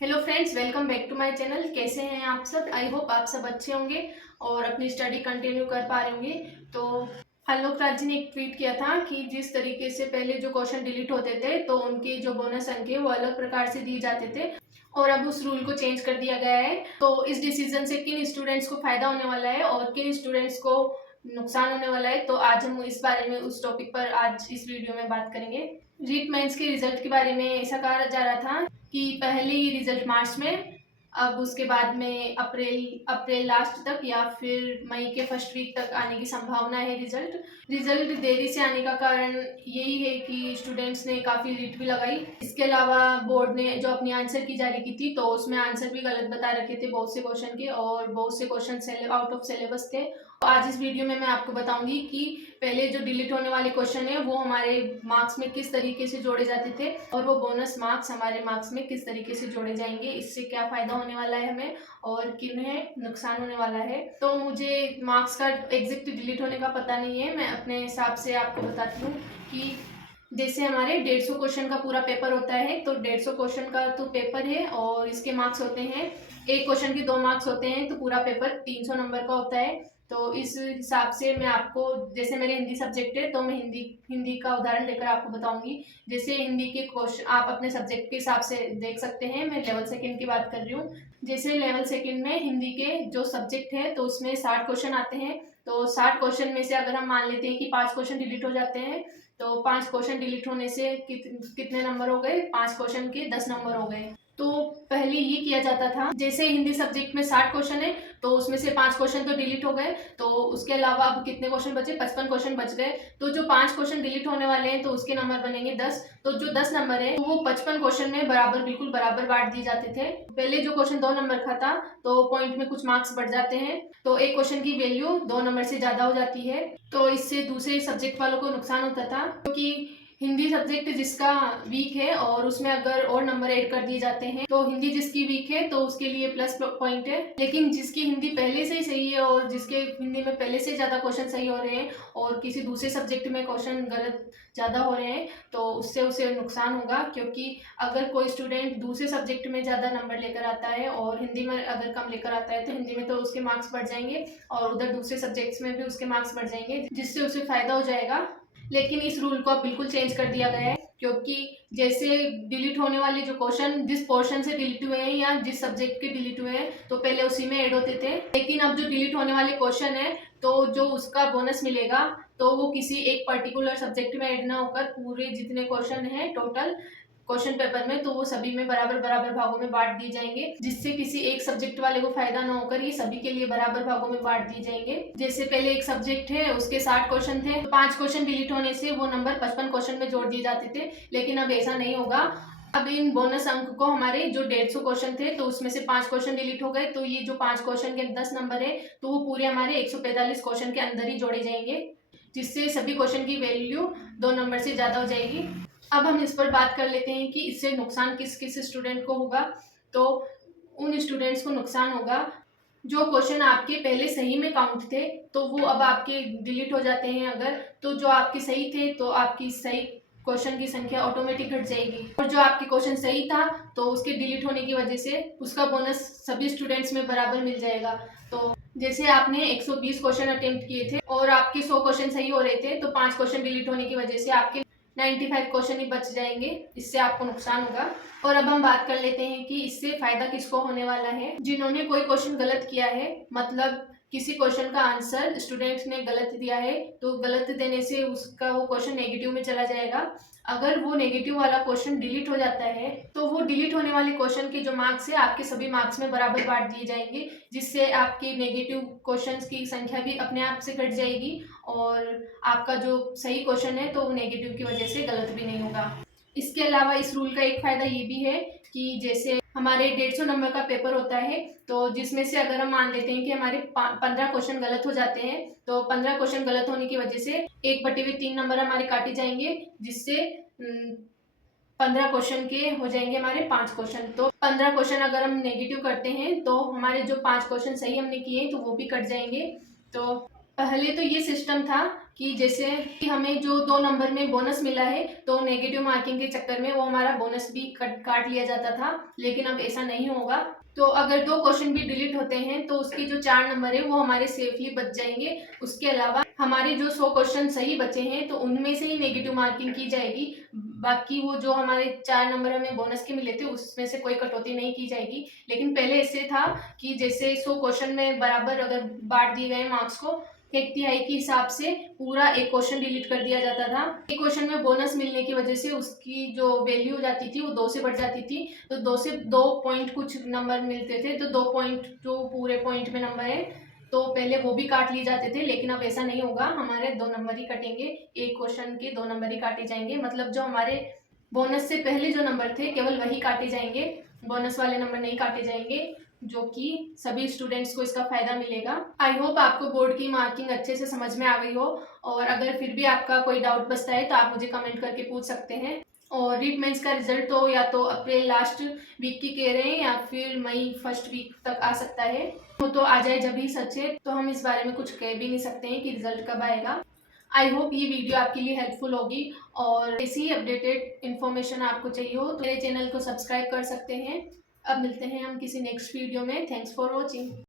Hello friends, welcome back to my channel. कैसे हैं आप सब? आई होप आप सब अच्छे होंगे और अपनी स्टडी कंटिन्यू कर पा रहे होंगे। तो आलोक राज जी ने एक ट्वीट किया था कि जिस तरीके से पहले जो क्वेश्चन डिलीट होते थे तो उनके जो बोनस अंक है वो अलग प्रकार से दिए जाते थे और अब उस रूल को चेंज कर दिया गया है। तो इस डिसीजन से किन स्टूडेंट्स को फायदा होने वाला है और किन स्टूडेंट्स को नुकसान होने वाला है, तो आज हम इस बारे में उस टॉपिक पर आज इस वीडियो में बात करेंगे। रीट मेंस के रिजल्ट के बारे में ऐसा कहा जा रहा था कि पहले ही रिजल्ट मार्च में, अब उसके बाद में अप्रैल लास्ट तक या फिर मई के फर्स्ट वीक तक आने की संभावना है। रिजल्ट देरी से आने का कारण यही है कि स्टूडेंट्स ने काफ़ी रीट भी लगाई। इसके अलावा बोर्ड ने जो अपनी आंसर की जारी की थी तो उसमें आंसर भी गलत बता रखे थे बहुत से क्वेश्चन के, और बहुत से क्वेश्चन आउट ऑफ सिलेबस थे। आज इस वीडियो में मैं आपको बताऊंगी कि पहले जो डिलीट होने वाले क्वेश्चन है वो हमारे मार्क्स में किस तरीके से जोड़े जाते थे और वो बोनस मार्क्स हमारे मार्क्स में किस तरीके से जोड़े जाएंगे, इससे क्या फायदा होने वाला है हमें और किन्हें नुकसान होने वाला है। तो मुझे मार्क्स का एग्जैक्ट डिलीट होने का पता नहीं है, मैं अपने हिसाब से आपको बताती हूँ कि जैसे हमारे 150 क्वेश्चन का पूरा पेपर होता है, तो 150 क्वेश्चन का तो पेपर है और इसके मार्क्स होते हैं, एक क्वेश्चन के 2 मार्क्स होते हैं, तो पूरा पेपर 300 नंबर का होता है। तो इस हिसाब से मैं आपको, जैसे मेरे हिंदी सब्जेक्ट है तो मैं हिंदी का उदाहरण लेकर आपको बताऊंगी। जैसे हिंदी के क्वेश्चन आप अपने सब्जेक्ट के हिसाब से देख सकते हैं। मैं लेवल सेकंड की बात कर रही हूँ। जैसे लेवल सेकंड में हिंदी के जो सब्जेक्ट है तो उसमें 60 क्वेश्चन आते हैं। तो 60 क्वेश्चन में से अगर हम मान लेते हैं कि 5 क्वेश्चन डिलीट हो जाते हैं, तो 5 क्वेश्चन डिलीट होने से कितने नंबर हो गए? 5 क्वेश्चन के 10 नंबर हो गए। तो पहले ये किया जाता था, जैसे हिंदी सब्जेक्ट में 60 क्वेश्चन है तो उसमें से 5 क्वेश्चन तो डिलीट हो गए, तो उसके अलावा अब कितने क्वेश्चन बचे? 55 क्वेश्चन बच गए। तो जो 5 क्वेश्चन डिलीट होने वाले हैं तो उसके नंबर बनेंगे 10। तो जो 10 नंबर है वो 55 क्वेश्चन में बिल्कुल बराबर बांट दिए जाते थे। पहले जो क्वेश्चन 2 नंबर का था तो पॉइंट में कुछ मार्क्स बढ़ जाते हैं, तो एक क्वेश्चन की वैल्यू 2 नंबर से ज्यादा हो जाती है। तो इससे दूसरे सब्जेक्ट वालों को नुकसान होता था, क्योंकि हिंदी सब्जेक्ट जिसका वीक है और उसमें अगर और नंबर ऐड कर दिए जाते हैं तो हिंदी जिसकी वीक है तो उसके लिए प्लस पॉइंट है, लेकिन जिसकी हिंदी पहले से ही सही है और जिसके हिंदी में पहले से ज़्यादा क्वेश्चन सही हो रहे हैं और किसी दूसरे सब्जेक्ट में क्वेश्चन गलत ज़्यादा हो रहे हैं तो उससे उसे नुकसान होगा। क्योंकि अगर कोई स्टूडेंट दूसरे सब्जेक्ट में ज़्यादा नंबर लेकर आता है और हिंदी में अगर कम लेकर आता है तो हिंदी में तो उसके मार्क्स बढ़ जाएंगे और उधर दूसरे सब्जेक्ट्स में भी उसके मार्क्स बढ़ जाएंगे, जिससे उसे फायदा हो जाएगा। लेकिन इस रूल को अब बिल्कुल चेंज कर दिया गया है, क्योंकि जैसे डिलीट होने वाले जो क्वेश्चन जिस पोर्शन से डिलीट हुए हैं या जिस सब्जेक्ट के डिलीट हुए हैं तो पहले उसी में ऐड होते थे, लेकिन अब जो डिलीट होने वाले क्वेश्चन है तो जो उसका बोनस मिलेगा तो वो किसी एक पर्टिकुलर सब्जेक्ट में ऐड ना होकर पूरे जितने क्वेश्चन हैं टोटल क्वेश्चन पेपर में तो वो सभी में बराबर बराबर भागों में बांट दिए जाएंगे, जिससे किसी एक सब्जेक्ट वाले को फायदा ना होकर ये सभी के लिए बराबर भागों में बांट दिए जाएंगे। जैसे पहले एक सब्जेक्ट है उसके 60 क्वेश्चन थे, 5 क्वेश्चन डिलीट होने से वो नंबर 55 क्वेश्चन में जोड़ दिए जाते थे, लेकिन अब ऐसा नहीं होगा। अब इन बोनस अंक को हमारे जो 150 क्वेश्चन थे तो उसमें से 5 क्वेश्चन डिलीट हो गए, तो ये जो 5 क्वेश्चन के 10 नंबर है तो वो पूरे हमारे 145 क्वेश्चन के अंदर ही जोड़े जाएंगे, जिससे सभी क्वेश्चन की वैल्यू 2 नंबर से ज़्यादा हो जाएगी। अब हम इस पर बात कर लेते हैं कि इससे नुकसान किस किस स्टूडेंट को होगा। तो उन स्टूडेंट्स को नुकसान होगा जो क्वेश्चन आपके पहले सही में काउंट थे तो वो अब आपके डिलीट हो जाते हैं अगर, तो जो आपके सही थे तो आपकी सही क्वेश्चन की संख्या ऑटोमेटिक घट जाएगी, और जो आपके क्वेश्चन सही था तो उसके डिलीट होने की वजह से उसका बोनस सभी स्टूडेंट्स में बराबर मिल जाएगा। तो जैसे आपने 120 क्वेश्चन अटेम्प्ट किए थे और आपके 100 क्वेश्चन सही हो रहे थे, तो 5 क्वेश्चन डिलीट होने की वजह से आपके 95 क्वेश्चन ही बच जाएंगे, इससे आपको नुकसान होगा। और अब हम बात कर लेते हैं कि इससे फायदा किसको होने वाला है। जिन्होंने कोई क्वेश्चन गलत किया है, मतलब किसी क्वेश्चन का आंसर स्टूडेंट ने गलत दिया है तो गलत देने से उसका वो क्वेश्चन नेगेटिव में चला जाएगा। अगर वो नेगेटिव वाला क्वेश्चन डिलीट हो जाता है तो वो डिलीट होने वाले क्वेश्चन के जो मार्क्स है आपके सभी मार्क्स में बराबर बांट दिए जाएंगे, जिससे आपकी नेगेटिव क्वेश्चंस की संख्या भी अपने आप से घट जाएगी और आपका जो सही क्वेश्चन है तो वो नेगेटिव की वजह से गलत भी नहीं होगा। इसके अलावा इस रूल का एक फायदा ये भी है कि जैसे हमारे 150 नंबर का पेपर होता है तो जिसमें से अगर हम मान लेते हैं कि हमारे 15 क्वेश्चन गलत हो जाते हैं, तो 15 क्वेश्चन गलत होने की वजह से 1/3 नंबर हमारे काटे जाएंगे, जिससे 15 क्वेश्चन के हो जाएंगे हमारे 5 क्वेश्चन। तो 15 क्वेश्चन अगर हम नेगेटिव करते हैं तो हमारे जो 5 क्वेश्चन सही हमने किए तो वो भी कट जाएंगे। तो पहले तो ये सिस्टम था कि जैसे कि हमें जो 2 नंबर में बोनस मिला है तो नेगेटिव मार्किंग के चक्कर में वो हमारा बोनस भी काट लिया जाता था, लेकिन अब ऐसा नहीं होगा। तो अगर 2 क्वेश्चन भी डिलीट होते हैं तो उसके जो 4 नंबर है वो हमारे सेफली बच जाएंगे। उसके अलावा हमारे जो 100 क्वेश्चन सही बचे हैं तो उनमें से ही नेगेटिव मार्किंग की जाएगी। बाकी वो जो हमारे 4 नंबर हमें बोनस के मिले थे उसमें से कोई कटौती नहीं की जाएगी। लेकिन पहले ऐसे था कि जैसे 100 क्वेश्चन में बराबर अगर बांट दिए गए मार्क्स को, 1/3 के हिसाब से पूरा एक क्वेश्चन डिलीट कर दिया जाता था। एक क्वेश्चन में बोनस मिलने की वजह से उसकी जो वैल्यू हो जाती थी वो 2 से बढ़ जाती थी। तो 2 से 2 पॉइंट कुछ नंबर मिलते थे, तो 2 पॉइंट जो पूरे पॉइंट में नंबर है तो पहले वो भी काट लिए जाते थे। लेकिन अब ऐसा नहीं होगा, हमारे 2 नंबर ही कटेंगे, एक क्वेश्चन के 2 नंबर ही काटे जाएंगे। मतलब जो हमारे बोनस से पहले जो नंबर थे केवल वही काटे जाएंगे, बोनस वाले नंबर नहीं काटे जाएंगे, जो कि सभी स्टूडेंट्स को इसका फायदा मिलेगा। आई होप आपको बोर्ड की मार्किंग अच्छे से समझ में आ गई हो, और अगर फिर भी आपका कोई डाउट बचता है तो आप मुझे कमेंट करके पूछ सकते हैं। और रीट मेंस का रिजल्ट तो या तो अप्रैल लास्ट वीक की कह रहे हैं या फिर मई फर्स्ट वीक तक आ सकता है। वो तो आ जाए जब ही सच है, तो हम इस बारे में कुछ कह भी नहीं सकते हैं कि रिजल्ट कब आएगा। आई होप ये वीडियो आपके लिए हेल्पफुल होगी, और ऐसी अपडेटेड इन्फॉर्मेशन आपको चाहिए हो तो मेरे चैनल को सब्सक्राइब कर सकते हैं। अब मिलते हैं हम किसी नेक्स्ट वीडियो में। Thanks for watching.